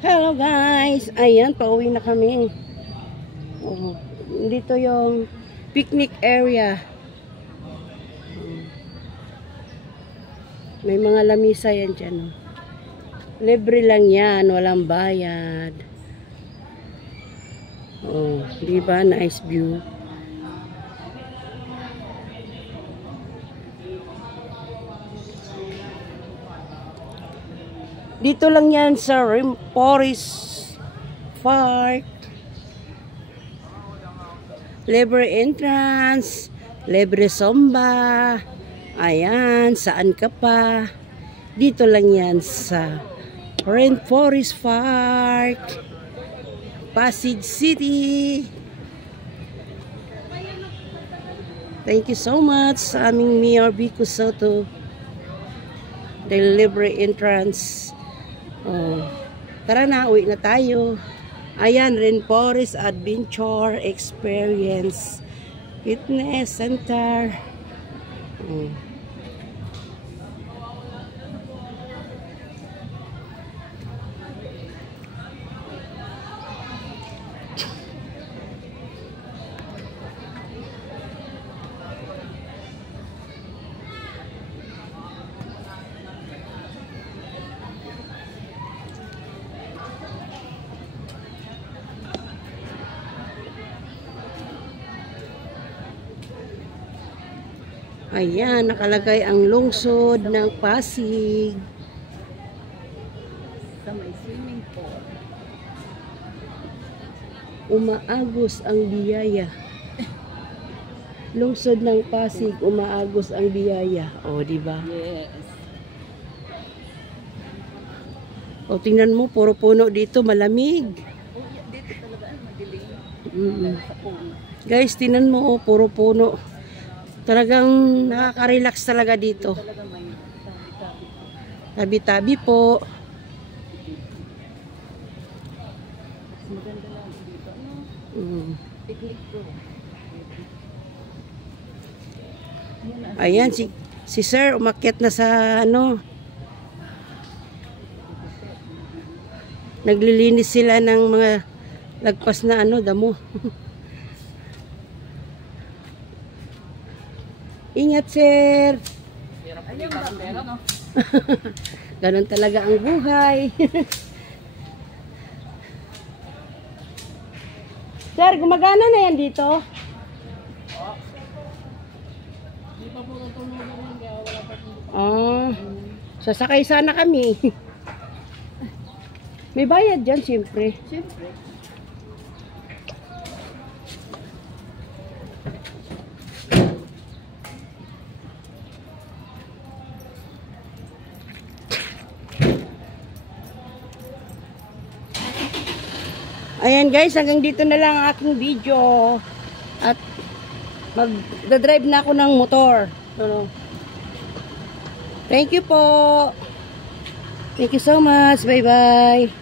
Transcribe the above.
Hello guys! Ayan, pauwi na kami. Oh, dito yung picnic area. May mga lamisa yan dyan. Libre lang yan, walang bayad. Oh, di ba? Nice view. Dito lang yan sa Forest Park. Libre entrance, libre zumba. Ayan, saan ka pa? Dito lang yan sa Forest Park, Pasig City. Thank you so much sa aming Mayor Vico Soto. Libre entrance. Oh, tara na, uwi na tayo. Ayan, Rainforest Adventure Experience Fitness Center. Ayan, nakalagay ang lungsod ng Pasig. Sa may swimming pool. Umaagos ang biyaya. Lungsod ng Pasig, umaagos ang biyaya. O, di ba? Yes. O, tingnan mo, puro puno dito, malamig. Oh, dito talaga madilim. Mm-mm. Sa pool. Guys, tingnan mo, puro puno. Talagang nakaka-relax talaga dito. Talaga may tabi-tabi. Tabi-tabi po. Maganda lang dito. Picnic ko. Ayan, si Sir umakyat na sa ano. Naglilinis sila ng mga lagpas na ano, damo. Ingat, Sir. Ayun ba? Pero no? Ganon talaga ang buhay. Sir, gumagana na yan dito? Sasakay sana kami. May bayad dyan, siyempre. Siyempre. Ayan guys, hanggang dito na lang ang aking video. At mag-drive na ako ng motor. Thank you po. Thank you so much. Bye-bye.